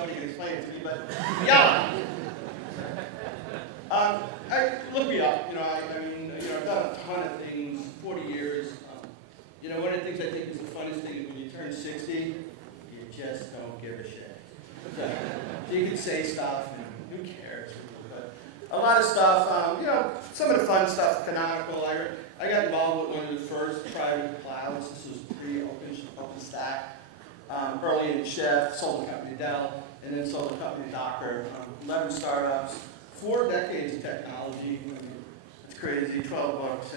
somebody can explain it to me, but yeah. Look me up. I mean, I've done a ton of things, 40 years. One of the things I think is the funnest thing is when you turn 60, you just don't give a shit. So you can say stuff, and who cares? But a lot of stuff, some of the fun stuff, canonical. I got involved with one of the first private clouds. This was pre-OpenStack. Early in Chef, sold the company to Dell, and then sold the company to Docker. 11 startups, 4 decades of technology. It's crazy, 12 books.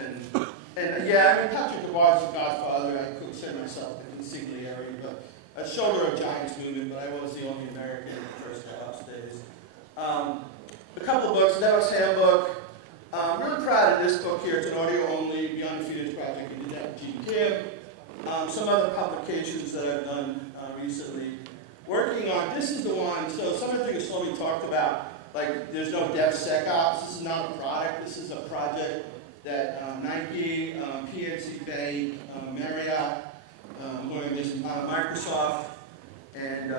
And yeah, I mean, Patrick DeWard's the godfather. I couldn't say myself the consigliere, but a shoulder of giants movement, but I was the only American in the first DevOps days. A couple of books, DevOps Handbook. Really proud of this book here. It's an audio only, Beyond the Phoenix Project, and did that with Gene Kim. Some other publications that I've done recently. Working on, this is the one, so some of the things Shlomi talked about, like there's no DevSecOps, this is not a product, this is a project that Nike, PNC Bank, Marriott, Microsoft, and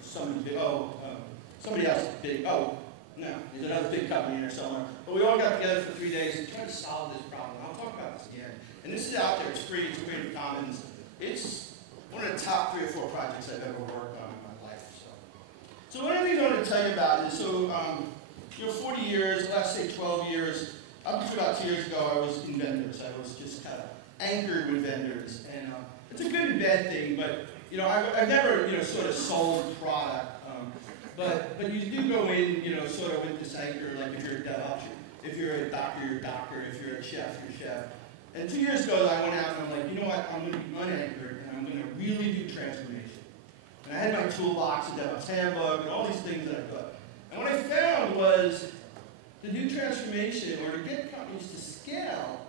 somebody else big, no, there's another big company in there somewhere. But we all got together for 3 days and tried to solve this problem. I'll talk about this again. And this is out there, it's free, it's Creative Commons. It's one of the top 3 or 4 projects I've ever worked on in my life. So one of the things I want to tell you about is, 40 years, let's say 12 years, up until about 2 years ago, I was in vendors. I was just kind of anchored with vendors. And it's a good and bad thing, but I've never sort of sold product. But you do go in, sort of with this anchor, like if you're a DevOps, if you're a doctor, you're a doctor, if you're a chef, you're a chef. And 2 years ago, I went out and I'm like, you know what, I'm going to be unanchored, and I'm going to really do transformation. And I had my toolbox, a DevOps handbook, and all these things that I put. And what I found was, to do transformation, or to get companies to scale,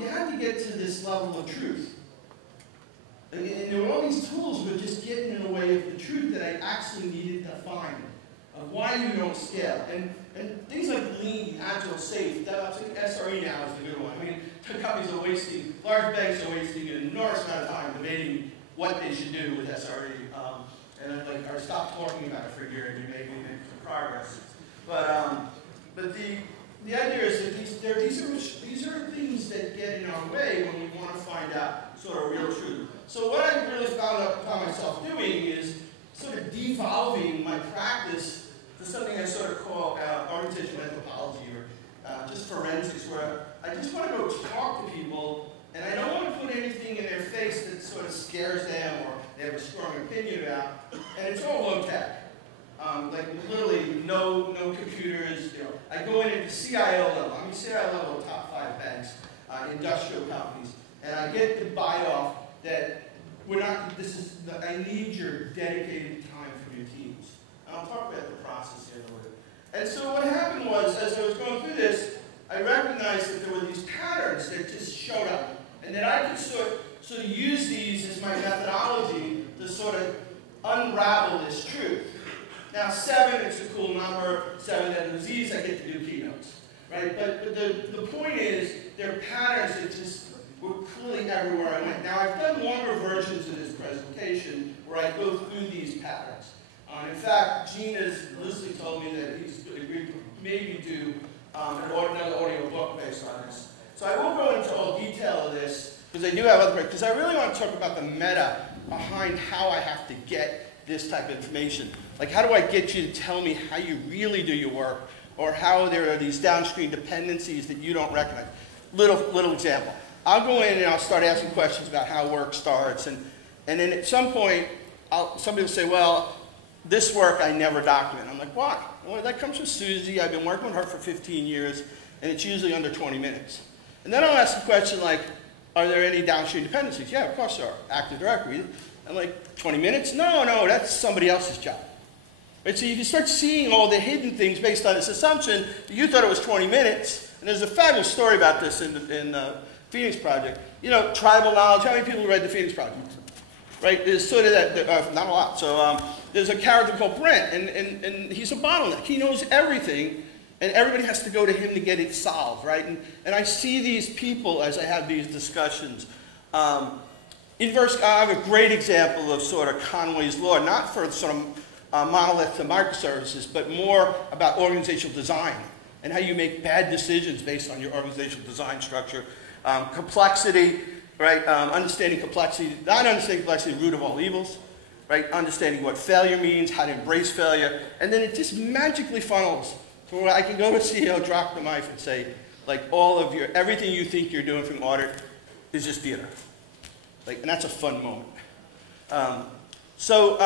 you have to get to this level of truth. And all these tools were just getting in the way of the truth that I actually needed to find, of why you don't scale. And things like lean, agile, safe, DevOps, SRE now is the good one. I mean, companies are wasting, large banks are wasting an enormous amount of time debating what they should do with SRE. Or stop talking about it for a year and you maybe make some progress. But the idea is that these are things that get in our way when we want to find out sort of real truth. So what I really found myself doing is sort of devolving my practice to something I sort of call organizational anthropology, or just forensics, where I just want to go talk to people, and I don't want to put anything in their face that sort of scares them or they have a strong opinion about, and it's all low tech. Like literally no computers. I go in at the CIO level. I'm the CIO level of top 5 banks, industrial companies, and I get the bite-off that I need your dedicated time from your teams. And I'll talk about the process here in a little bit. And so what happened was, as I was going through this, I recognized that there were these patterns that just showed up, and that I could sort of use these as my methodology to sort of unravel this truth. Now 7, it's a cool number. 7 that was easy, I get to do keynotes, right? But the point is, there are patterns that just were clearly everywhere I went. Now I've done longer versions of this presentation where I go through these patterns. In fact, Gene has loosely told me that he's agreed to maybe do another audio book based on this. So I won't go into all detail of this because I do have other, because I really want to talk about the meta behind how I have to get this type of information. Like, how do I get you to tell me how you really do your work, or how there are these downstream dependencies that you don't recognize? Little example. I'll go in and I'll start asking questions about how work starts, and then at some point, somebody will say, well, this work I never document. I'm like, why? Well, that comes from Susie. I've been working with her for 15 years, and it's usually under 20 minutes. And then I'll ask a question like, are there any downstream dependencies? Yeah, of course there are. Active Directory. I'm like, 20 minutes? No, that's somebody else's job. Right? So you can start seeing all the hidden things based on this assumption that you thought it was 20 minutes. And there's a fabulous story about this in the Phoenix Project. Tribal knowledge. How many people read the Phoenix Project? Right? There's sort of that, not a lot. So there's a character called Brent, and he's a bottleneck. He knows everything, and everybody has to go to him to get it solved, right? And I see these people as I have these discussions. I have a great example of sort of Conway's Law, not for some monolith to microservices, but more about organizational design and how you make bad decisions based on your organizational design structure. Complexity, right? Understanding complexity, not understanding complexity, the root of all evils, right? Understanding what failure means, how to embrace failure, and then it just magically funnels to where I can go to CEO, drop the mic, and say, like, everything you think you're doing from audit is just theater. Like, and that's a fun moment. So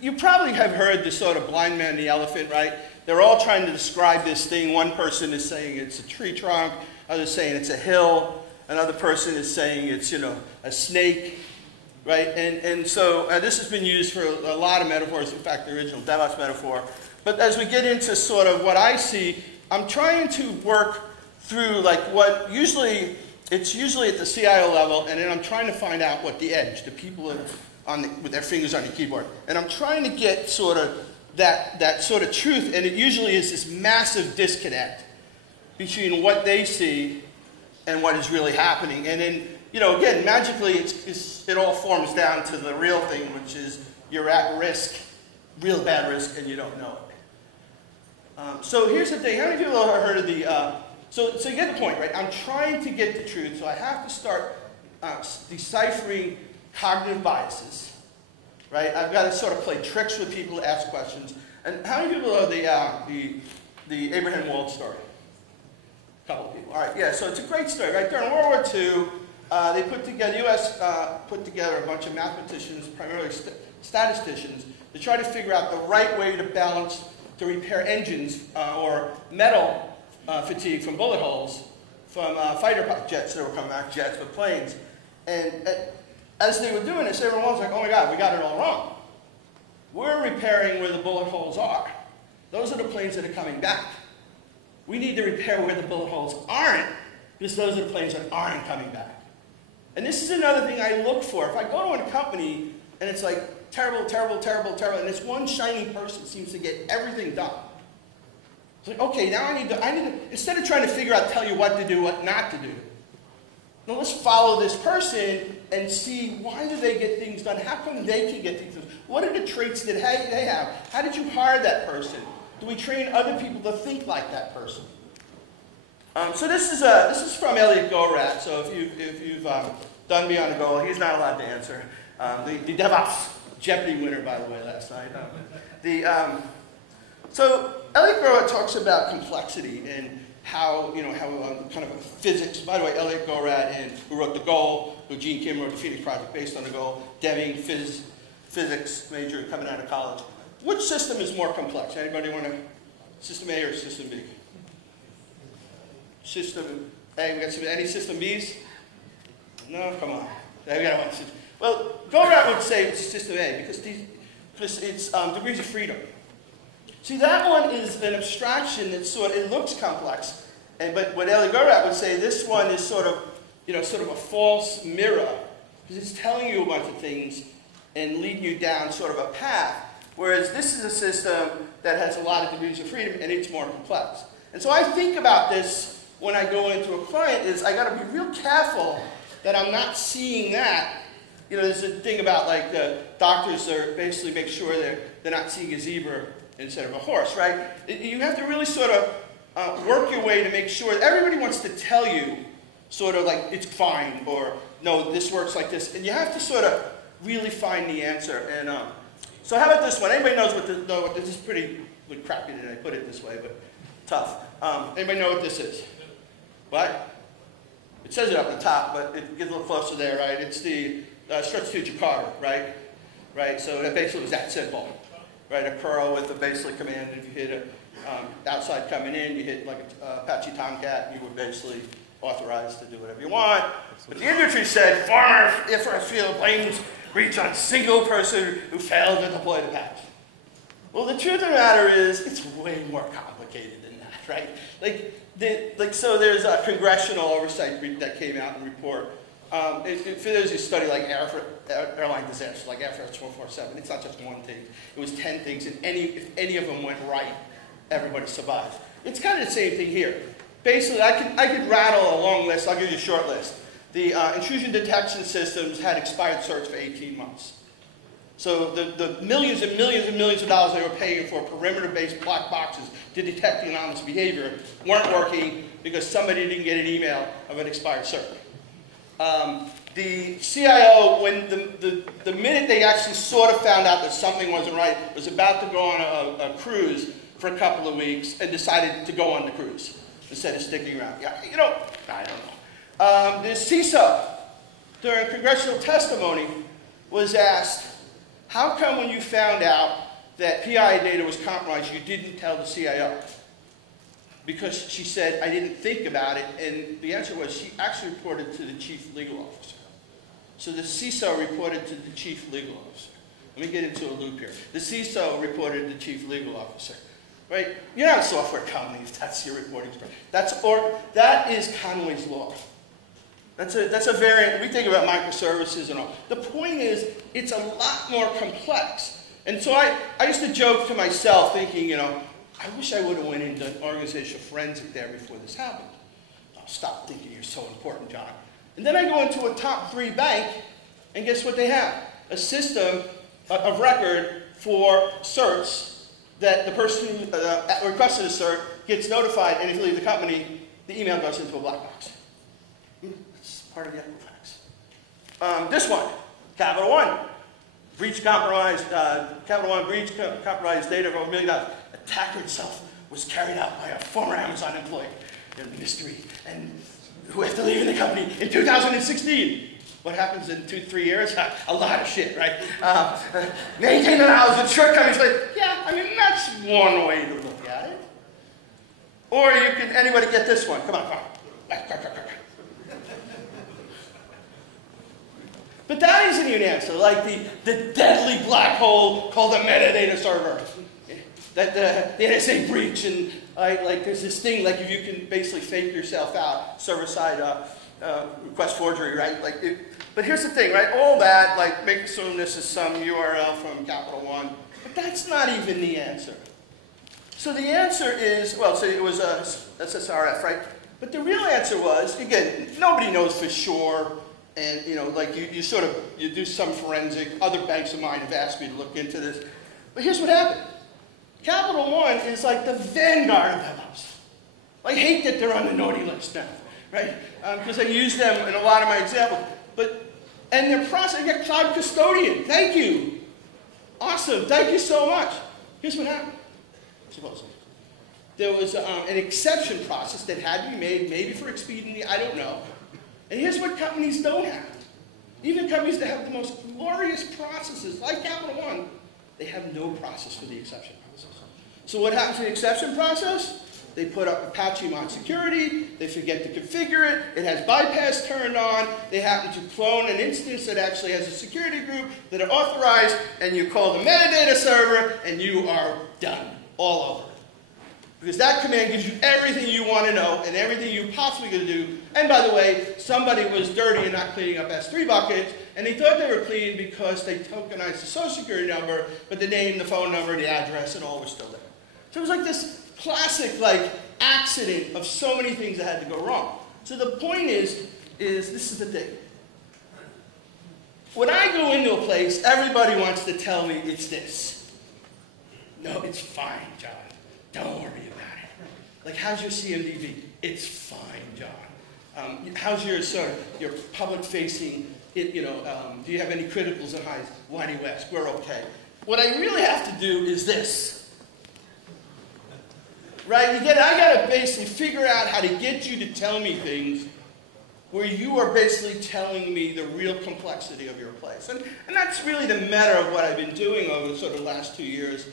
you probably have heard the sort of blind man and the elephant, right? They're all trying to describe this thing. One person is saying it's a tree trunk, others saying it's a hill, another person is saying it's, a snake, right? And so this has been used for a lot of metaphors, in fact, the original DevOps metaphor. But as we get into sort of what I see, I'm trying to work through like it's usually at the CIO level, and then I'm trying to find out what the edge, the people with their fingers on the keyboard. And I'm trying to get sort of that sort of truth, and it usually is this massive disconnect between what they see and what is really happening. And then, again, magically it all forms down to the real thing, which is you're at risk, real bad risk, and you don't know it. So here's the thing. How many people have heard of the, so you get the point, right? I'm trying to get the truth, so I have to start deciphering cognitive biases, right? I've got to sort of play tricks with people to ask questions. And how many people know the Abraham Wald story? A couple of people. All right, yeah, so it's a great story, right? During World War II, the U.S. put together a bunch of mathematicians, primarily statisticians, to try to figure out the right way to repair engines or metal fatigue from bullet holes from fighter jets that were coming, not jets, but planes. And as they were doing this, everyone was like, oh my God, we got it all wrong. We're repairing where the bullet holes are. Those are the planes that are coming back. We need to repair where the bullet holes aren't, because those are the planes that aren't coming back. And this is another thing I look for. If I go to a company and it's like terrible, terrible, terrible, terrible, and this one shiny person seems to get everything done. It's like, okay, now I need to, instead of trying to figure out, tell you what to do, what not to do, now let's follow this person and see why do they get things done? How come they can get things done? What are the traits that they have? How did you hire that person? Do we train other people to think like that person? So this is from Elliot Goldratt. So if you've done Beyond the Goal, he's not allowed to answer. The DevOps Jeopardy winner, by the way, last night. So Elliot Goldratt talks about complexity and how kind of physics. By the way, Elliot Goldratt, who wrote The Goal, who Gene Kim wrote the Phoenix Project based on The Goal. Deming, physics major coming out of college. Which system is more complex? Anybody want to? System A or System B? System A. We got any System Bs? No, come on. We got one system. Well, Goldratt would say it's System A because it's degrees of freedom. See, that one is an abstraction that it looks complex, but what Elliot Goldratt would say, this one is sort of a false mirror because it's telling you a bunch of things and leading you down sort of a path. Whereas this is a system that has a lot of degrees of freedom and it's more complex. And so I think about this when I go into a client is I got to be real careful that I'm not seeing that. There's a thing about like the doctors are basically make sure they're not seeing a zebra instead of a horse, right? You have to really sort of work your way to make sure that everybody wants to tell you sort of like it's fine or no, this works like this. And you have to sort of really find the answer. And so how about this one? Anybody knows what this is pretty crappy that I put it this way, but tough. Anybody know what this is? What? It says it up at the top, but it gets a little closer there, right? It's the stretch to Jakarta, right? Right, so that basically was that simple. Right, a curl with a basically command. If you hit outside coming in, you hit like a Apache Tomcat, you were basically authorized to do whatever you want. But the industry said, farmer, if our field blames reach on single person who failed to deploy the patch. Well, the truth of the matter is, it's way more complicated than that, right? So there's a congressional oversight that came out and report. For those who study like airline disasters, like Air France 447, it's not just one thing. It was 10 things, and if any of them went right, everybody survives. It's kind of the same thing here. Basically, I could rattle a long list. I'll give you a short list. The intrusion detection systems had expired certs for 18 months. So the millions and millions and millions of dollars they were paying for perimeter-based black boxes to detect anomalous behavior weren't working because somebody didn't get an email of an expired server. The CIO, when the minute they actually sort of found out that something wasn't right, was about to go on a cruise for a couple of weeks and decided to go on the cruise instead of sticking around. Yeah, you know, I don't know. The CISO, during congressional testimony, was asked, how come when you found out that PI data was compromised, you didn't tell the CIO? Because she said, I didn't think about it, and the answer was she actually reported to the chief legal officer. So the CISO reported to the chief legal officer. Let me get into a loop here. The CISO reported to the chief legal officer. Right? You're not a software company if that's your reporting structure. That is Conway's law. That's a variant. We think about microservices and all. The point is, it's a lot more complex. And so I used to joke to myself, thinking, you know, I wish I would have went into organizational forensic there before this happened. Oh, stop thinking you're so important, John. And then I go into a top 3 bank, and guess what they have? A system of record for certs that the person who requested a cert gets notified, and if you leave the company, the email goes into a black box. It's part of the Equifax. This one, Capital One. Breach compromised, Capital One breach compromised data of over $1 million. Attacker itself was carried out by a former Amazon employee. There's a mystery, and who after leaving the company in 2016. What happens in 2-3 years? A lot of shit, right? Maintain the knowledge of shortcomings. Yeah, I mean, that's one way to look at it. Or you can, anybody get this one? Come on, come on. But that isn't even an answer, like the deadly black hole called the metadata server. That the NSA breach, and like there's this thing, like if you can basically fake yourself out, server-side request forgery, right? But here's the thing, right? All that, like make assume this is some URL from Capital One, but that's not even the answer. So the answer is, well, so it was SSRF, right? But the real answer was, again, nobody knows for sure, and you know, like you do some forensic. Other banks of mine have asked me to look into this, but here's what happened. Capital One is like the vanguard of DevOps. I hate that they're on the naughty list now, right? Because I use them in a lot of my examples. And their process, you got cloud custodian. Thank you. Awesome. Thank you so much. Here's what happened. Supposedly, there was an exception process that had to be made, maybe for expediency, I don't know. And here's what companies don't have. Even companies that have the most glorious processes, like Capital One, they have no process for the exception process. So what happens in the exception process? They put up Apache mod security, they forget to configure it, it has bypass turned on, they happen to clone an instance that actually has a security group that are authorized, and you call the metadata server, and you are done, all over. Because that command gives you everything you want to know and everything you possibly going to do. And by the way, somebody was dirty and not cleaning up S3 buckets, and they thought they were clean because they tokenized the social security number, but the name, the phone number, the address, and all was still there. So it was like this classic accident of so many things that had to go wrong. So the point is this is the thing. When I go into a place, everybody wants to tell me it's this. No, it's fine, John. Don't worry about it. Like, how's your CMDB? It's fine, John. How's your public-facing, do you have any criticals and highs? Why do you ask? We're okay. What I really have to do is this. Right? I got to basically figure out how to get you to tell me things where you are basically telling me the real complexity of your place. And that's really the meta of what I've been doing over the sort of last 2 years,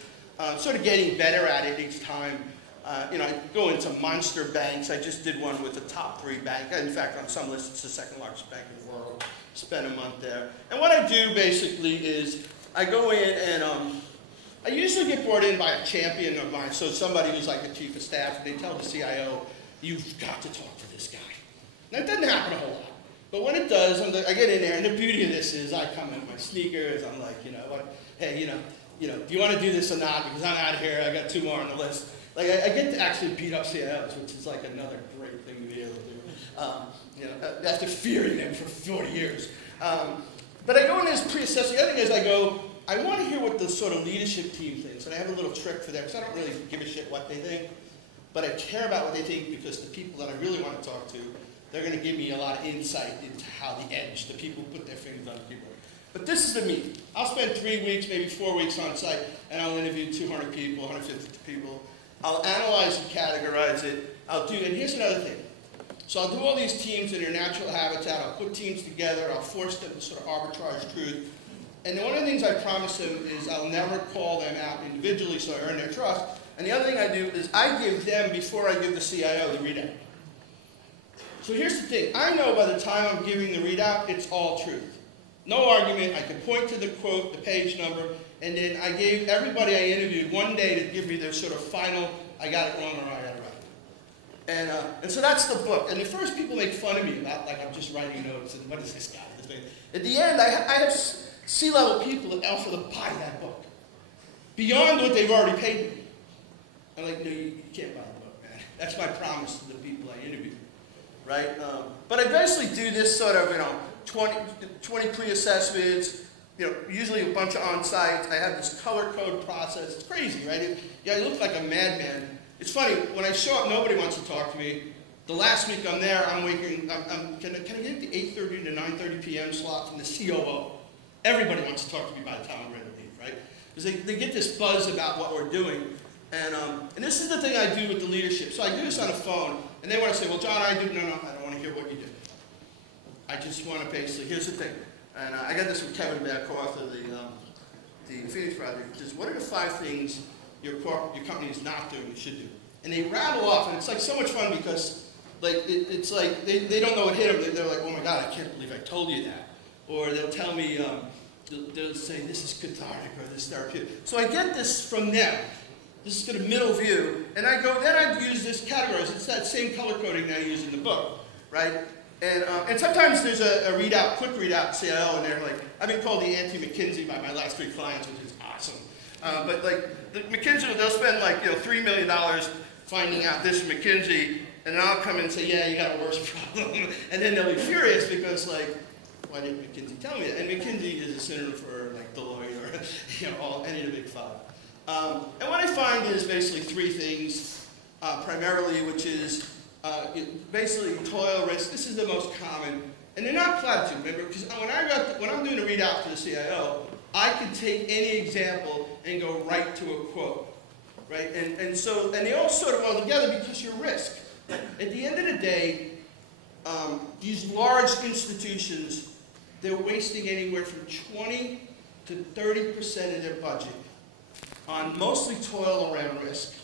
sort of getting better at it each time. I go into monster banks. I just did one with the top 3 bank. In fact, on some lists, it's the second largest bank in the world. Spent a month there. And what I do basically is I go in and I usually get brought in by a champion of mine, so somebody who's like the chief of staff, they tell the CIO, you've got to talk to this guy. Now, it doesn't happen a whole lot, but when it does, I get in there, and the beauty of this is I come in my sneakers, I'm like, hey, do you want to do this or not? Because I'm out of here, I got 2 more on the list. Like, I get to actually beat up CIOs, which is like another great thing to be able to do. After fearing them for 40 years. But I go in as pre-assessing. The other thing is I I want to hear what the sort of leadership team thinks, and I have a little trick for them, because I don't really give a shit what they think, but I care about what they think because the people that I really want to talk to, they're going to give me a lot of insight into how the edge, the people who put their fingers on the keyboard. But this is the meeting. I'll spend 3 weeks, maybe 4 weeks on site, and I'll interview 200 people, 150 people. I'll analyze and categorize it. And here's another thing. So I'll do all these teams in their natural habitat. I'll put teams together. I'll force them to sort of arbitrage truth. And one of the things I promise them is I'll never call them out individually so I earn their trust. And the other thing I do is I give them, before I give the CIO, the readout. So here's the thing. I know by the time I'm giving the readout, it's all truth. No argument. I can point to the quote, the page number, and then I gave everybody I interviewed one day to give me their sort of final, I got it wrong or I got it right. And so that's the book. And at first people make fun of me about, like, I'm just writing notes and what is this guy? At the end, I have C-level people that offer to buy that book beyond what they've already paid me. I'm like, no, you can't buy the book, man. That's my promise to the people I interview, right? But I basically do this sort of, 20 pre-assessments, usually a bunch of on-sites. I have this color code process. It's crazy, right? I look like a madman. It's funny, when I show up, nobody wants to talk to me. The last week I'm there, can I get the 8:30 to 9:30 p.m. slot from the COO? Everybody wants to talk to me by the time I'm ready to leave, right? Because they get this buzz about what we're doing. And this is the thing I do with the leadership. So I do this on a phone, and they want to say, well, John, no, I don't want to hear what you do. I just want to basically, here's the thing. And I got this from Kevin Backhoff of the Phoenix Project, which is, what are the 5 things your company is not doing that should do? And they rattle off, and it's like so much fun because it's like they don't know what hit them. They're like, oh my God, I can't believe I told you that. Or they'll tell me, they'll say, this is cathartic or this is therapeutic. So I get this from them. This is sort of middle view. And then I use this categories. It's that same color coding that I use in the book, right? And sometimes there's a readout, quick readout CIO, and they're like, I've been called the anti-McKinsey by my last 3 clients, which is awesome. But like, the McKinsey, they'll spend like, $3 million finding out this is McKinsey, and then I'll come in and say, yeah, you got a worse problem. And then they'll be furious because, like, why didn't McKinsey tell me that? And McKinsey is a synonym for like Deloitte or any of the big 5. And what I find is basically 3 things, primarily, which is basically toil risk. This is the most common, and they're not platitude. Remember, because when I'm doing a readout to the CIO, I can take any example and go right to a quote, right? And they all sort of all together because you're risk. At the end of the day, these large institutions, they're wasting anywhere from 20 to 30% of their budget on mostly toil around risk.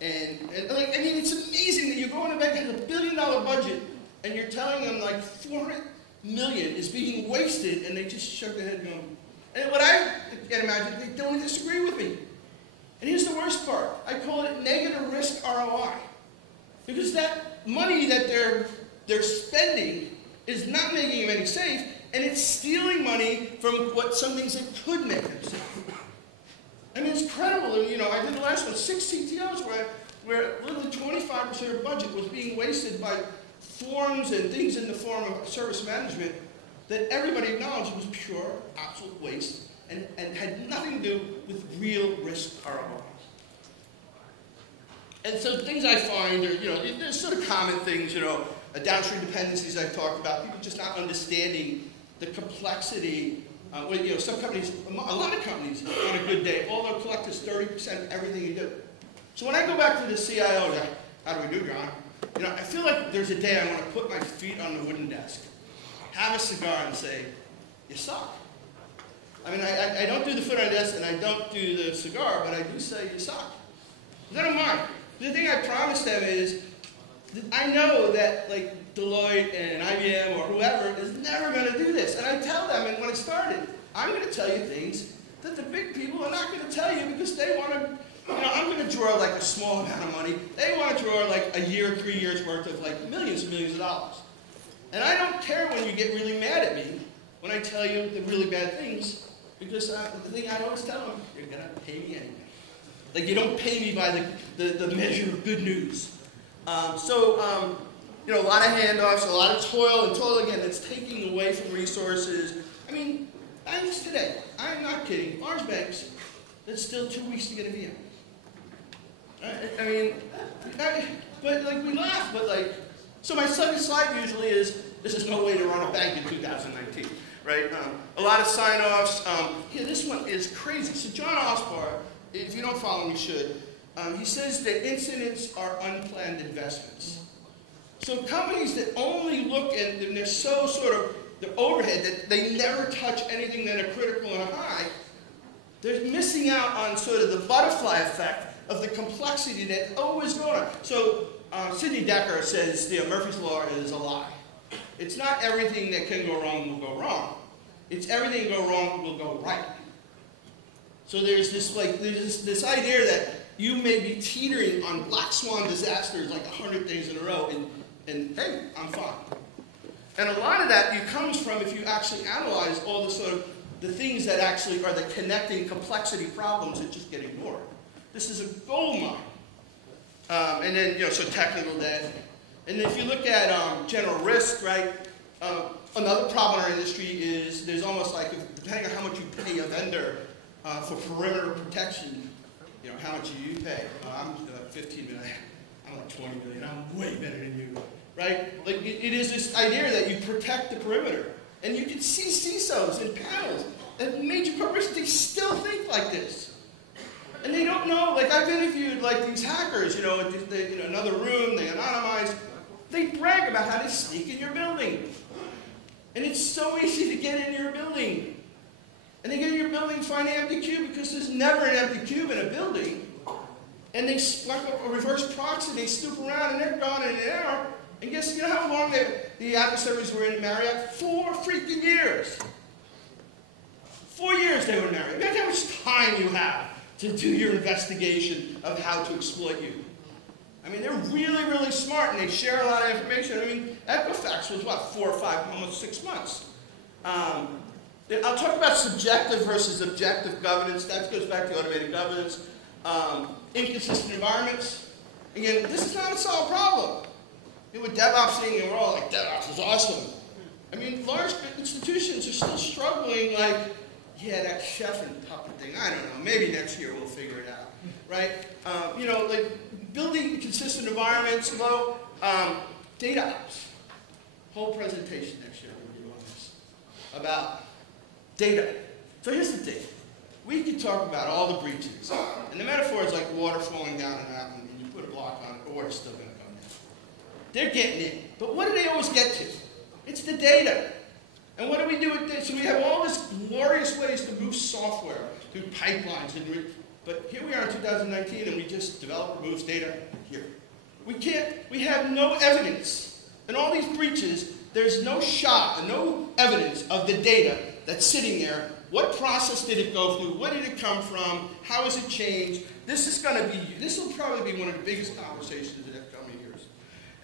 And like, I mean, it's amazing that you're going to bank has $1 billion budget, and you're telling them like $400 million is being wasted, and they just shake their head and go. And what I can imagine, they don't disagree with me. And here's the worst part: I call it negative risk ROI, because that money that they're spending is not making them any safe, and it's stealing money from some things that could make them safe. I mean, it's incredible. I did the last one, 6 CTOs where literally 25% of budget was being wasted by forms and things in the form of service management that everybody acknowledged was pure, absolute waste and had nothing to do with real risk ROI. And so things I find are, there's sort of common things, downstream dependencies I've talked about, people just not understanding the complexity. Some companies, a lot of companies, on a good day, all they'll collect is 30% of everything you do. So when I go back to the CIO, how do we do, John? I feel like there's a day I want to put my feet on the wooden desk, have a cigar, and say, you suck. I mean, I don't do the foot on the desk, and I don't do the cigar, but I do say, you suck. I don't mind. The thing I promise them is, I know that, like, Deloitte and IBM or whoever is never going to do this. And I tell them, and when I started, I'm going to tell you things that the big people are not going to tell you because they want to, I'm going to draw like a small amount of money. They want to draw like a year, 3 years worth of like millions and millions of dollars. And I don't care when you get really mad at me when I tell you the really bad things, because the thing I always tell them, you're going to pay me anyway. Like, you don't pay me by the measure of good news. A lot of handoffs, a lot of toil, and toil, again, that's taking away from resources. I mean, banks today, I'm not kidding, large banks, that's still 2 weeks to get a VM. I mean, but like we laugh, but like, so my second slide usually is, this is no way to run a bank in 2019, right? A lot of sign-offs. Here, this one is crazy. So John Osbar, if you don't follow him, you should. He says that incidents are unplanned investments. So companies that only look at, and they're so sort of, they're overhead, that they never touch anything that are critical and high, they're missing out on sort of the butterfly effect of the complexity that always goes on. So Sidney Dekker says Murphy's Law is a lie. It's not everything that can go wrong will go wrong. It's everything that go wrong will go right. So there's this idea that you may be teetering on black swan disasters like 100 days in a row, and hey, I'm fine. And a lot of that comes from, if you actually analyze all the sort of the things that actually are the connecting complexity problems that just get ignored. This is a gold mine. And then, so technical debt. And if you look at general risk, right, another problem in our industry is there's almost like, depending on how much you pay a vendor for perimeter protection, how much do you pay? I'm 15 million, I'm like 20 million, I'm way better than you, right? Like it is this idea that you protect the perimeter. And you can see CISOs and panels and major corporations, they still think like this. And they don't know, like I've interviewed like these hackers, in another room, they anonymize. They brag about how they sneak in your building. And it's so easy to get in your building. And they get in your building, find an empty cube, because there's never an empty cube in a building. And they, like a reverse proxy, they snoop around and they're gone in an hour. And guess, you know how long the adversaries were in Marriott? 4 freaking years. 4 years they were in Marriott. Imagine how much time you have to do your investigation of how to exploit you. I mean, they're really, really smart, and they share a lot of information. I mean, Equifax was, what, 4 or 5, almost 6 months. I'll talk about subjective versus objective governance. That goes back to automated governance. Inconsistent environments. Again, this is not a solved problem. With DevOps thing, and we're all like, DevOps is awesome. I mean, large institutions are still struggling, like, yeah, that chef and puppet thing, I don't know, maybe next year we'll figure it out, right? Like building consistent environments, data ops. Whole presentation next year we'll be doing this about data. So here's the thing. We could talk about all the breaches, and the metaphor is like water falling down a mountain, and you put a block on it, the water's still going to come down. They're getting in. But what do they always get to? It's the data. And what do we do with this? So we have all these glorious ways to move software through pipelines. But here we are in 2019, and we just develop moves data here. We have no evidence. In all these breaches, there's no shot and no evidence of the data that's sitting there. What process did it go through? What did it come from? How has it changed? This will probably be one of the biggest conversations in the coming years.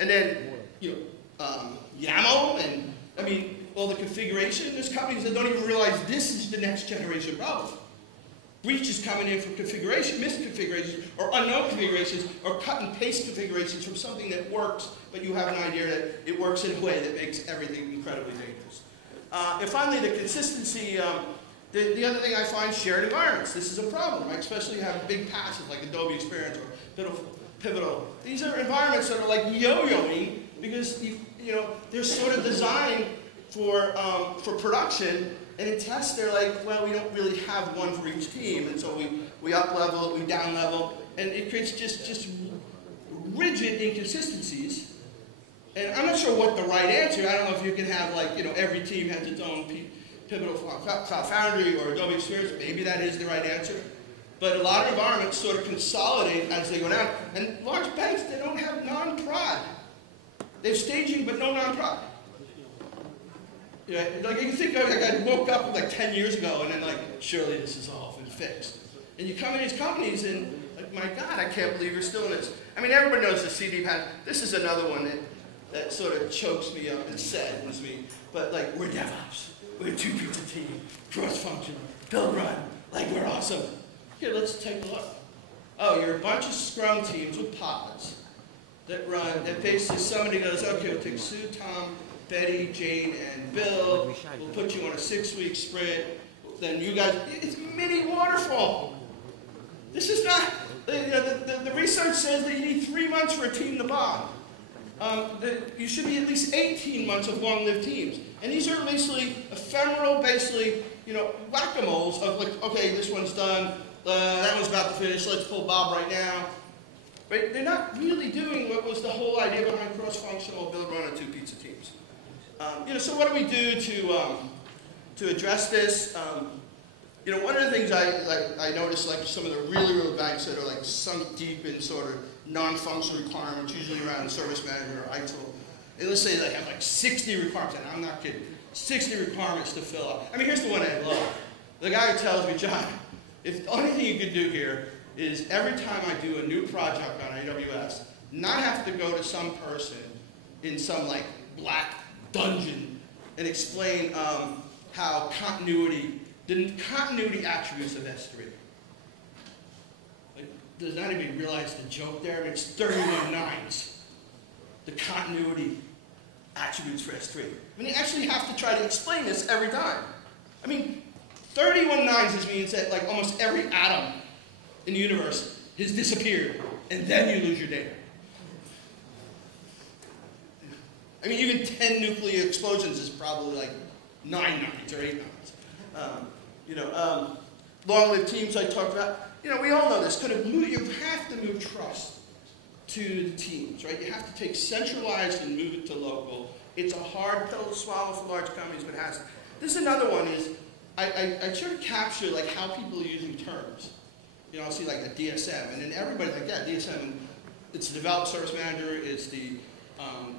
And then, YAML, and I mean, all the configuration. There's companies that don't even realize this is the next generation problem. Breaches coming in from configuration, misconfigurations, or unknown configurations, or cut and paste configurations from something that works, but you have an idea that it works in a way that makes everything incredibly dangerous. And finally, the consistency. The other thing I find, shared environments. This is a problem, right? Especially if you have big patches like Adobe Experience or Pivotal. These are environments that are like yo-yoing because they're sort of designed for production, and in tests they're like, well, we don't really have one for each team, and so we up level, we down level, and it creates just rigid inconsistencies. And I'm not sure what the right answer. I don't know if you can have every team has its own Pivotal Cloud Foundry or Adobe Experience. Maybe that is the right answer. But a lot of environments sort of consolidate as they go down. And large banks, they don't have non-prod. They have staging, but no non-prod. Like you think I woke up like 10 years ago and then surely this is all been fixed. And you come in these companies and my God, I can't believe you're still in this. I mean, everybody knows the CD pattern. This is another one that sort of chokes me up and saddens me. But we're DevOps. We're a 2-pizza team, cross-functional, build run, we're awesome. Here, let's take a look. Oh, you're a bunch of Scrum teams with pods that run, that basically somebody goes, okay, we'll take Sue, Tom, Betty, Jane, and Bill. We'll put you on a 6-week sprint. then you guys, it's mini waterfall. This is not, the research says that you need 3 months for a team to bond. You should be at least 18 months of long-lived teams. And these are basically ephemeral, whack-a-moles of like, okay, this one's done, that one's about to finish, let's pull Bob right now. Right? They're not really doing what was the whole idea behind cross-functional build, run, and 2 pizza teams. So what do we do to address this? One of the things I noticed, like some of the really banks that are like sunk deep in sort of non-functional requirements, usually around service manager or ITIL. And let's say they have like 60 requirements, and I'm not kidding, 60 requirements to fill out. I mean, here's the one I love. The guy who tells me, John, if the only thing you can do here is every time I do a new project on AWS, not have to go to some person in some like black dungeon and explain how the continuity attributes of S3. Like, does not even realize the joke there? I mean, it's 31 nines. The continuity attributes for S3. I mean, you actually have to try to explain this every time. I mean, 31 nines means that like almost every atom in the universe has disappeared, and then you lose your data. I mean, even 10 nuclear explosions is probably like 9 nines or 8 nines. Long-lived teams I talked about. We all know this. You have to move trust to the teams, right? You have to take centralized and move it to local. It's a hard pill to swallow for large companies, but it has to. This is another one is, I try to capture like how people are using terms. I'll see like a DSM, and then everybody's like, yeah, DSM, it's the develop service manager, it's the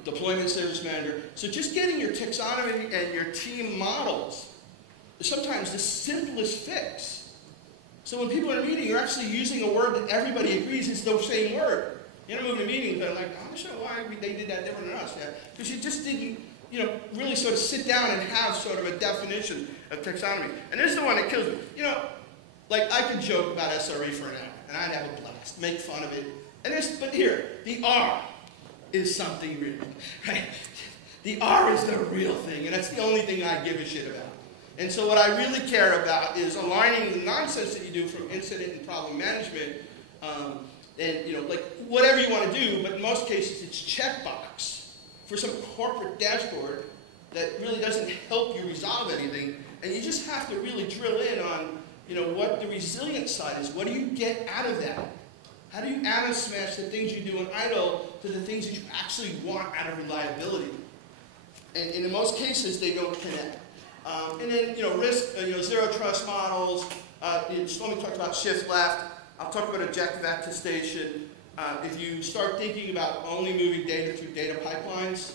deployment service manager. So just getting your taxonomy and your team models is sometimes the simplest fix. So when people are in a meeting, you're actually using a word that everybody agrees is the same word. You're not moving a meeting, but like, I'm not sure why they did that different than us. Yeah? Because you just didn't, really sort of sit down and have sort of a definition of taxonomy. And this is the one that kills me. Like I could joke about SRE for an hour, and I'd have a blast, make fun of it. But here, the R is something real, right? The R is the real thing, and that's the only thing I give a shit about. And so what I really care about is aligning the nonsense that you do from incident and problem management, and like whatever you want to do, but in most cases it's checkbox for some corporate dashboard that really doesn't help you resolve anything, and you just have to really drill in on what the resilient side is. What do you get out of that? How do you add and smash the things you do in idle to the things that you actually want out of reliability? And in most cases, they don't connect. And then, risk, zero trust models. Shlomi talked about shift left. I'll talk about objective attestation. If you start thinking about only moving data through data pipelines,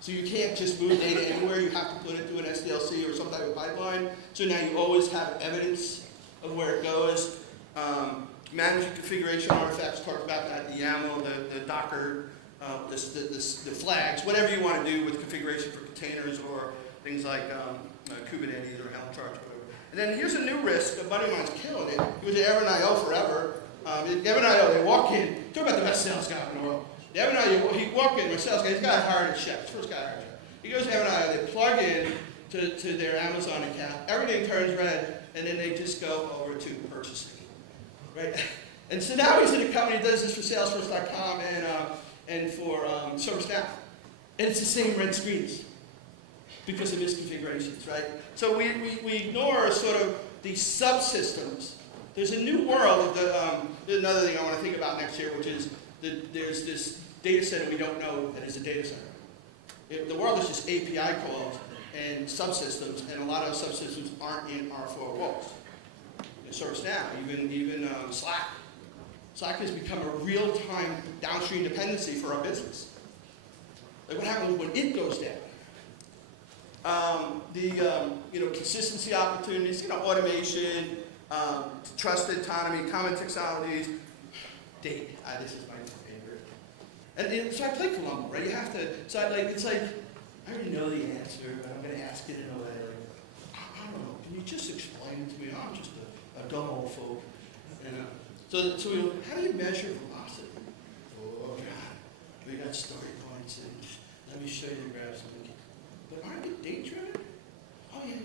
so you can't just move data anywhere, you have to put it through an SDLC or some type of pipeline. So now you always have evidence of where it goes. Managing configuration artifacts, talk about that, the YAML, the Docker, the flags, whatever you want to do with configuration for containers or things like Kubernetes or Helm charts or whatever. And then here's a new risk. A buddy of mine's killing it. He was at Evan.io forever. Evan.io, they walk in, talk about the best sales guy in the world. Evan.io, he walked in, my sales guy, he's got hired at Chef, first guy hired at Chef. He goes to Evan.io, they plug in to their Amazon account, everything turns red, and then they just go over to purchasing. Right? And so now he's in a company that does this for Salesforce.com and for ServiceNow. And it's the same red screens because of misconfigurations, right? So we ignore sort of these subsystems. There's a new world. There's another thing I want to think about next year, which is that there's this data center we don't know that is a data center. The world is just API calls and subsystems, and a lot of subsystems aren't in our four walls. ServiceNow, even Slack. Slack has become a real-time downstream dependency for our business. Like what happens when it goes down? Consistency opportunities, automation, trusted autonomy, common technologies. Data. This is my favorite. And so I play Columbo, right? You have to. So it's like I already know the answer, but I'm going to ask it in a way like I don't know. Can you just explain it to me? I'm just a dumb old folk. So how do you measure velocity? Oh God, we got story points, and let me show you the graphs. But aren't they date driven? Oh yeah.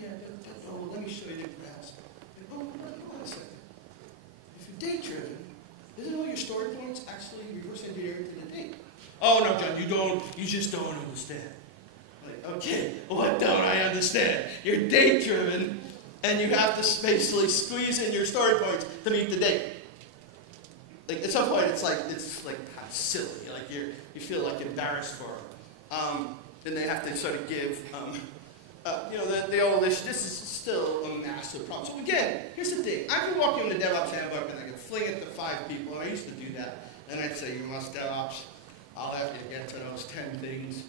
Let me show you the graphs. you just don't understand. Like, okay, what don't I understand? You're date-driven, and you have to basically squeeze in your story points to meet the date. Like, at some point, it's like kind of silly. Like, you feel like embarrassed for them. Then they have to sort of give, the old issue. This is still a massive problem. So again, here's the thing. I can walk in the DevOps handbook and I can fling it to 5 people, and I used to do that. And I'd say, you must DevOps. I'll have you get to those 10 things.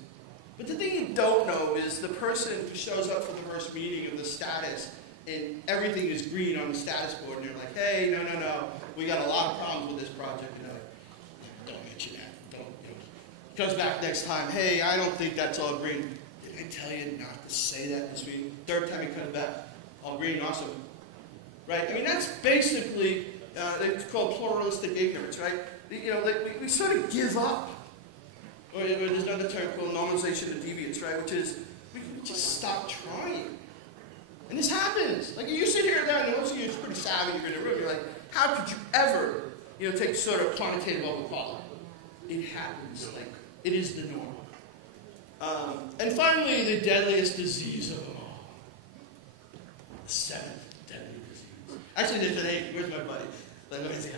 But the thing you don't know is the person who shows up for the first meeting of the status, and everything is green on the status board, and you're like, hey, no, we got a lot of problems with this project. And they're like, don't mention that. Don't. Comes back next time, hey, I don't think that's all green. Did I tell you not to say that this week? Third time he comes back, all green, awesome. Right? I mean, that's basically, it's called pluralistic ignorance, right? We sort of give up. Or there's another term called normalization of deviance, right? Which is, we just stop trying. And this happens. Like, you sit here and there, and most of you are pretty savvy, you're in a room, you're like, how could you ever, take sort of quantitative overquality? It happens. Like, it is the norm. And finally, the deadliest disease of them all. The 7th deadly disease. Actually, there's an 8th. Where's my buddy? Let me see.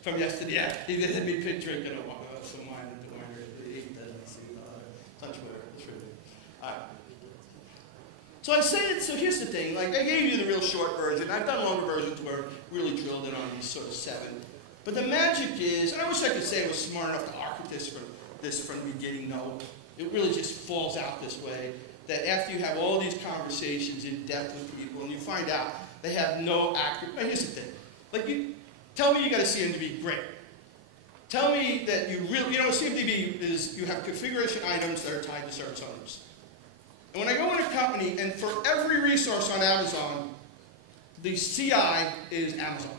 From yesterday. Yeah, he had me pick drinking some wine at the winery. The 8th deadly disease. Touch whatever. It's really. All right. So I said, so here's the thing. Like, I gave you the real short version. I've done longer versions where I really drilled in on these sort of 7. But the magic is, and I wish I could say I was smart enough to architect this from the beginning. No, it really just falls out this way. That after you have all these conversations in depth with people, and you find out they have no accurate. But here's the thing. Like, tell me you got a CMDB, great. Tell me that you really, CMDB is you have configuration items that are tied to service owners. And when I go in a company, and for every resource on Amazon, the CI is Amazon.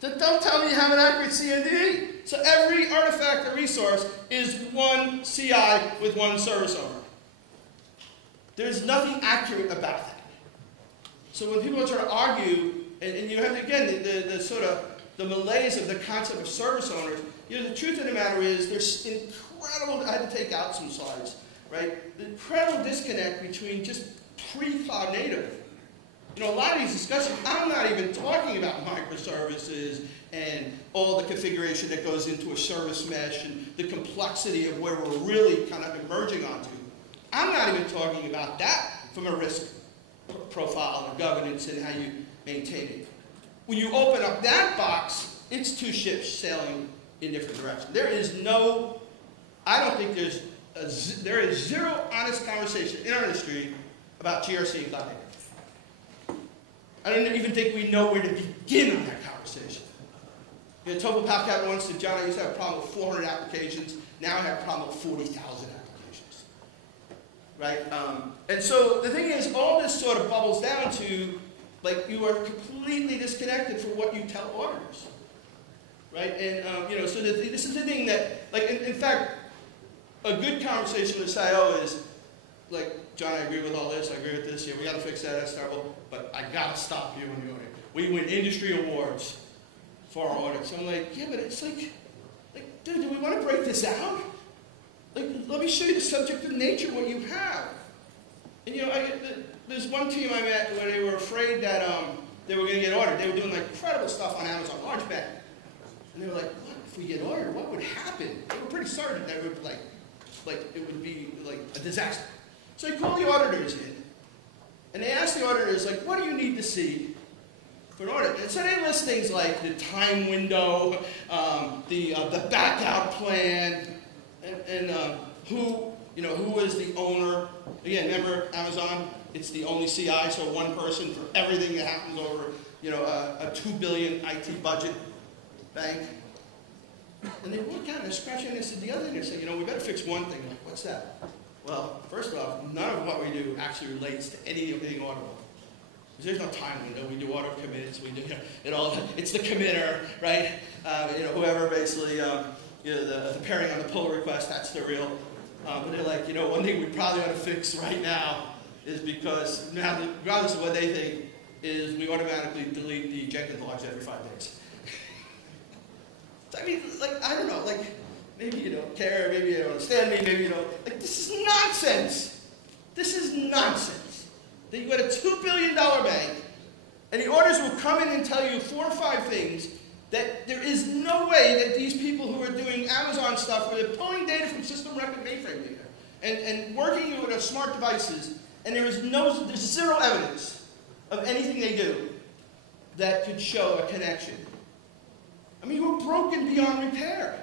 So don't tell me you have an accurate CMDB. So every artifact or resource is one CI with one service owner. There's nothing accurate about that. So when people are trying to argue, and you have, again, the sort of the malaise of the concept of service owners, the truth of the matter is there's incredible, I had to take out some slides, right? The incredible disconnect between just pre-cloud native. A lot of these discussions, I'm not even talking about microservices and all the configuration that goes into a service mesh and the complexity of where we're really kind of emerging onto. I'm not even talking about that from a risk profile and governance and how you maintain it. When you open up that box, it's 2 ships sailing in different directions. There is no, I don't think there is zero honest conversation in our industry about GRC and cloud native. I don't even think we know where to begin on that conversation. Topol PalCat once said, John, I used to have a problem with 400 applications. Now I have a problem with 40,000 applications. Right? And so the thing is, all this sort of bubbles down to, like, you are completely disconnected from what you tell auditors. Right? And, so this is the thing that, like, in fact, a good conversation with CIO is, like, John, I agree with all this, I agree with this, yeah, we got to fix that, that's terrible, but I got to stop you when you audit. We win industry awards for our audits. I'm like, yeah, but it's like, dude, do we want to break this out? Like, let me show you the subjective nature of what you have. And, there's one team I met where they were afraid that they were going to get audited. They were doing, like, incredible stuff on Amazon, large bank. And they were like, what, if we get audited, what would happen? They were pretty certain that it would, it would be, like, a disaster. So they called the auditors in, and they asked the auditors, like, what do you need to see for an audit? And so they list things like the time window, the back-out plan, and who was the owner. Again, remember Amazon, it's the only CI, so one person for everything that happens over, a $2 billion IT budget bank. And they look at it and they're scratching this and the other thing. They say, we better fix one thing. I'm like, what's that? Well, first off, none of what we do actually relates to anything auditable. There's no time window. We do auto commits. We do it's the committer, right? Whoever basically, the pairing on the pull request. That's the real. But they're like, one thing we probably ought to fix right now is because now, regardless of what they think, is we automatically delete the Jenkins logs every 5 days. So, I mean, like, I don't know, like. maybe you don't care, maybe you don't understand me, maybe you don't. Like, this is nonsense. This is nonsense. That you got a $2 billion bank, and the auditors will come in and tell you 4 or 5 things that there is no way that these people who are doing Amazon stuff, where they're pulling data from system record mainframe data, and working with smart devices, and there's 0 evidence of anything they do that could show a connection. I mean, we're broken beyond repair.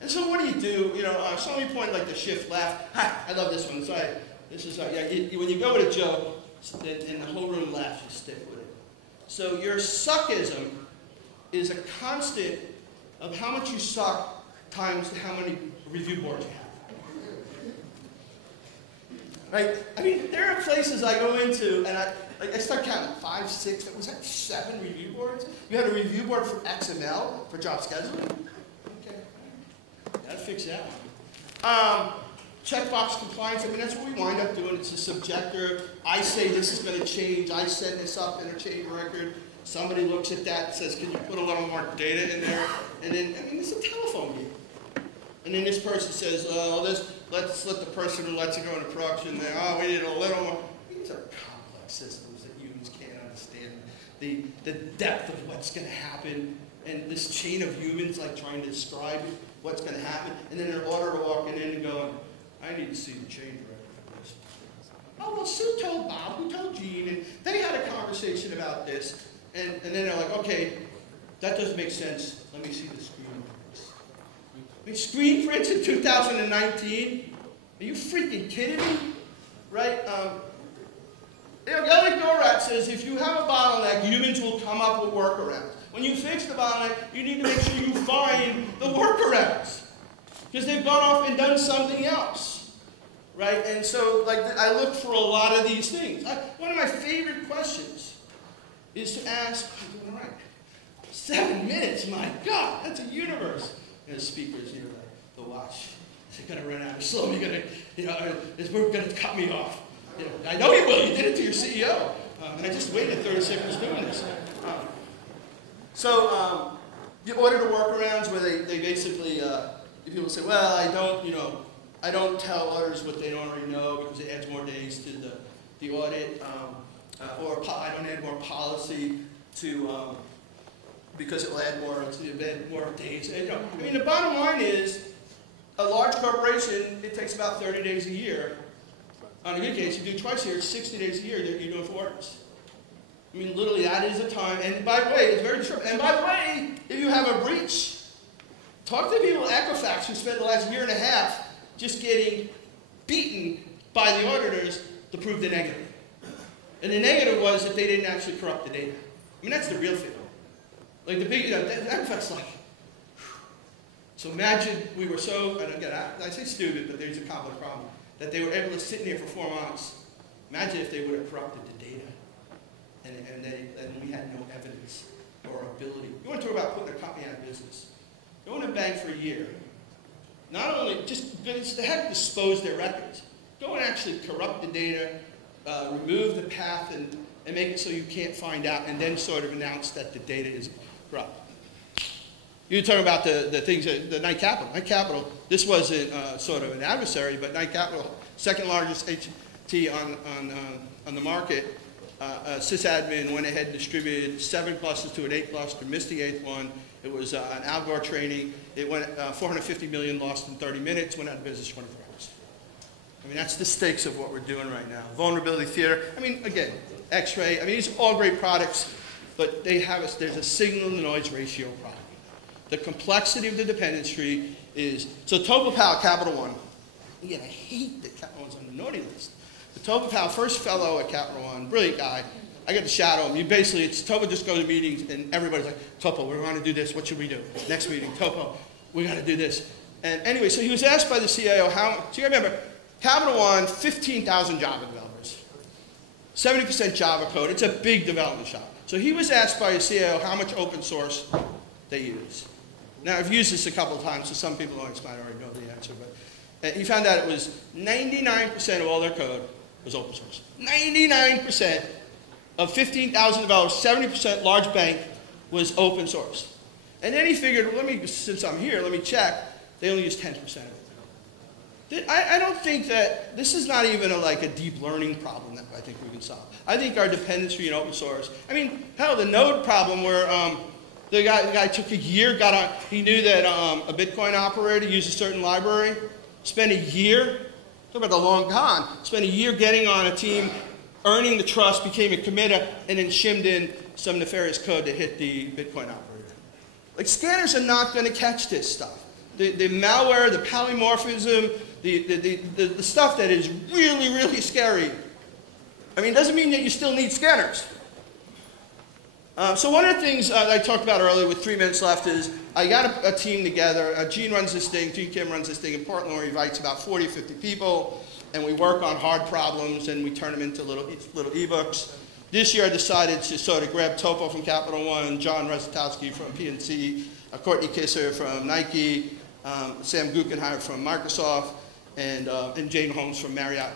And so what do? You know, somebody pointed like the shift left. Ha, I love this one. Sorry. This is, when you go with a joke, and the whole room laughs, you stick with it. So your suckism is a constant of how much you suck times how many review boards you have. Right? I mean, there are places I go into, and I start counting 5, 6, was that 7 review boards? You had a review board for XML, for job scheduling? Okay. That'd fix that one. Checkbox compliance, I mean, that's what we wind up doing. It's a subjector. I say this is going to change. I send this up in a change record. Somebody looks at that and says, can you put a little more data in there? And then, I mean, it's a telephone game. And then this person says, oh, let's let the person who lets it go into production there, oh, we need a little more. These are complex systems that humans can't understand. The depth of what's going to happen, and this chain of humans like trying to describe what's going to happen, and then an auditor walking in and going, I need to see the change record for this. Oh, well, Sue told Bob, who told Gene, and they had a conversation about this, and then they're like, okay, that doesn't make sense. Let me see the screen prints. I mean, screen prints in 2019? Are you freaking kidding me? Right? Ellie Gorat says, if you have a bottleneck, humans will come up with workarounds. When you fix the bottleneck, you need to make sure you find the workarounds. Because they've gone off and done something else, right? And so, like, I look for a lot of these things. One of my favorite questions is to ask, I'm doing all right. 7 minutes, my God, that's a universe. And the speakers, the watch. They're going to run out of slow. You're going to, is we're going to cut me off. I know you will. You did it to your CEO. And I just waited 30 seconds doing this. The auditor workarounds where they basically. People say, well, I don't tell auditors what they don't already know because it adds more days to the audit, or I don't add more policy to because it will add more days. And, I mean, the bottom line is, a large corporation, it takes about 30 days a year. On a good case, you do twice a year, it's 60 days a year that you're doing for audits. I mean, literally, that is the time. And by the way, it's very true. And by the way, if you have a breach, talk to people at Equifax who spent the last year and a half just getting beaten by the auditors to prove the negative. And the negative was that they didn't actually corrupt the data. I mean, that's the real thing. Like the big, Equifax, like, whew. So imagine we were so, and again, I say stupid, but there's a complex problem, that they were able to sit in there for 4 months. Imagine if they would have corrupted the data, and we had no evidence or ability. You want to talk about putting a company out of business. Go in a bank for a year. Not only just the heck dispose their records. Go and actually corrupt the data, remove the path, and make it so you can't find out, and then sort of announce that the data is corrupt. You were talking about the things, the Knight Capital. Knight Capital, this wasn't sort of an adversary, but Knight Capital, second largest HT on the market. Sysadmin went ahead and distributed 7 clusters to an 8 cluster, missed the 8th one. It was an Algor training. It went 450 million lost in 30 minutes, went out of business 24 hours. I mean, that's the stakes of what we're doing right now. Vulnerability theater. I mean, again, X-ray. I mean, these are all great products, but there's a signal-to-noise ratio problem. The complexity of the dependence tree is, so Topol Powell, Capital One. Again, I hate that Capital One's on the naughty list. But Topol Powell, first fellow at Capital One, brilliant guy. I get to shadow him. Topo just goes to meetings and everybody's like, Topo, we want to do this. What should we do? Next meeting, Topo, we got to do this. And anyway, so he was asked by the CIO so you remember, Capital One, 15,000 Java developers, 70% Java code. It's a big development shop. So he was asked by his CIO how much open source they use. Now, I've used this a couple of times, so some people might already know the answer, but he found out it was 99% of all their code was open source. 99% of 15,000 developers, 70% large bank was open source. And then he figured, well, since I'm here, let me check. They only use 10% of it. I don't think that, this is not even a deep learning problem that I think we can solve. I think our dependency in open source, I mean, hell, the node problem where the guy took a year, he knew that a Bitcoin operator used a certain library, spent a year, talk about the long con, spent a year getting on a team, earning the trust, became a committer, and then shimmed in some nefarious code to hit the Bitcoin operator. Like, scanners are not going to catch this stuff. The malware, the polymorphism, the stuff that is really, really scary. I mean, it doesn't mean that you still need scanners. So one of the things I talked about earlier with 3 minutes left is I got a team together. Gene runs this thing, Gene Kim runs this thing in Portland where he invites about 40 or 50 people, and we work on hard problems and we turn them into little ebooks. This year I decided to sort of grab Topo from Capital One, John Resitowski from PNC, Courtney Kisser from Nike, Sam Guggenheim from Microsoft, and Jane Holmes from Marriott.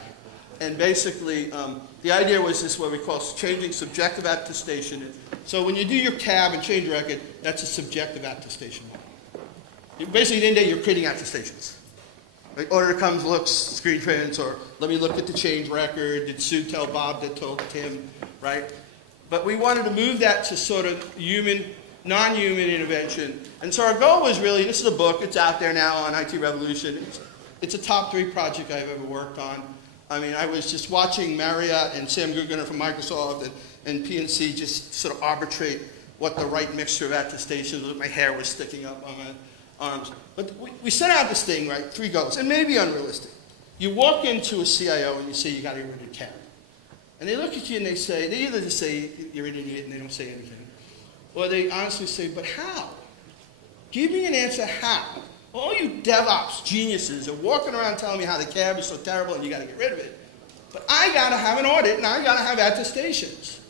And basically, the idea was this, what we call changing subjective attestation. So when you do your CAB and change record, that's a subjective attestation model. Basically, at the end of the day, you're creating attestations. Like, auditor comes, looks, screen prints, or let me look at the change record. Did Sue tell Bob that told Tim, right? But we wanted to move that to sort of human, non-human intervention. And so our goal was really, this is a book, it's out there now on IT Revolution. It's a top 3 project I've ever worked on. I mean, I was just watching Marriott and Sam Guggenheim from Microsoft and PNC just sort of arbitrate what the right mixture of attestations was. My hair was sticking up on my arms. But we set out this thing, right, 3 goals, and maybe unrealistic. You walk into a CIO and you say you got to get rid of CAB. And they look at you and they say, they either just say you're an idiot and they don't say anything, or they honestly say, but how? Give me an answer how. All you DevOps geniuses are walking around telling me how the CAB is so terrible and you got to get rid of it. But I got to have an audit and I got to have attestations.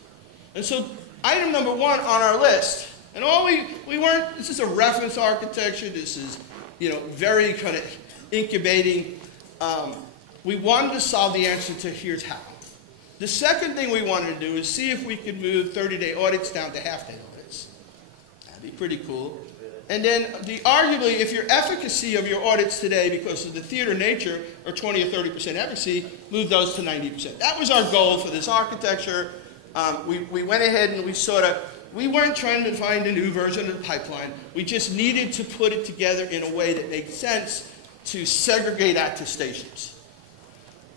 And so item number 1 on our list, and all we weren't, this is a reference architecture, this is, you know, very kind of incubating. We wanted to solve the answer to here's how. The second thing we wanted to do is see if we could move 30-day audits down to half-day audits. That'd be pretty cool. And then arguably, if your efficacy of your audits today, because of the theater nature, are 20 or 30% efficacy, move those to 90%. That was our goal for this architecture. We went ahead and we weren't trying to find a new version of the pipeline. We just needed to put it together in a way that made sense to segregate attestations.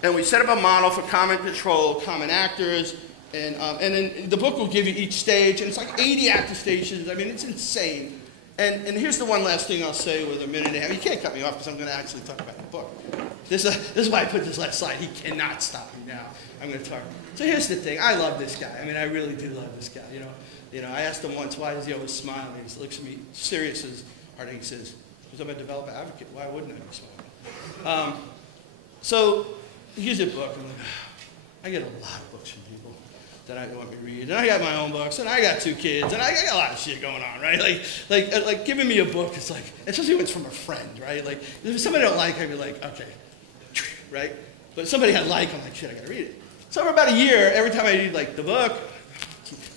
And we set up a model for common control, common actors, and then the book will give you each stage, and it's like 80 attestations. I mean, it's insane. And here's the one last thing I'll say with a minute and a half. You can't cut me off because I'm going to actually talk about the book. This is why I put this last slide. He cannot stop me now. I'm going to talk. So here's the thing. I love this guy. I mean, I really do love this guy. You know, I asked him once, why does he always smile? And he just looks at me serious as hard. He says, because I'm a developer advocate. Why wouldn't I be smiling? So here's the book. I'm like, I get a lot of books from people that I want me to read. And I got my own books, and I got 2 kids, and I got a lot of shit going on, right? Like giving me a book is like, especially when it's from a friend, right? Like, if somebody I don't like, I'd be like, okay, right? But if somebody I like, I'm like, shit, I gotta read it. So for about a year, every time I read like the book,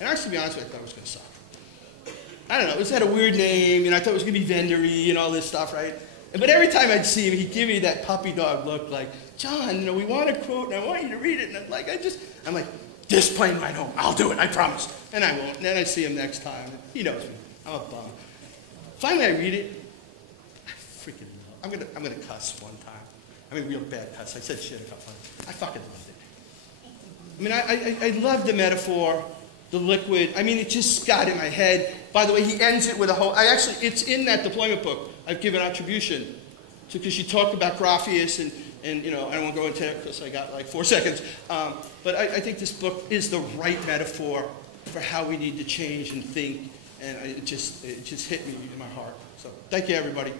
and actually, to be honest with you, I thought it was gonna suck. I don't know, it had a weird name, I thought it was gonna be vendory and all this stuff, right? But every time I'd see him, he'd give me that puppy dog look like, John, we want a quote, and I want you to read it, and I'm like, this plane ride home. I'll do it, I promise. And I won't. And then I see him next time. He knows me. I'm a bum. Finally, I read it. I freaking love it. I'm gonna cuss one time. I mean, real bad cuss. I said shit a couple times. I fucking loved it. I mean, I love the metaphor, the liquid. I mean, it just got in my head. By the way, he ends it with a whole. It's in that deployment book. I've given attribution, because you talked about Graphius and I don't want to go into it because I got like 4 seconds. But I think this book is the right metaphor for how we need to change and think, and it just hit me in my heart. So thank you, everybody.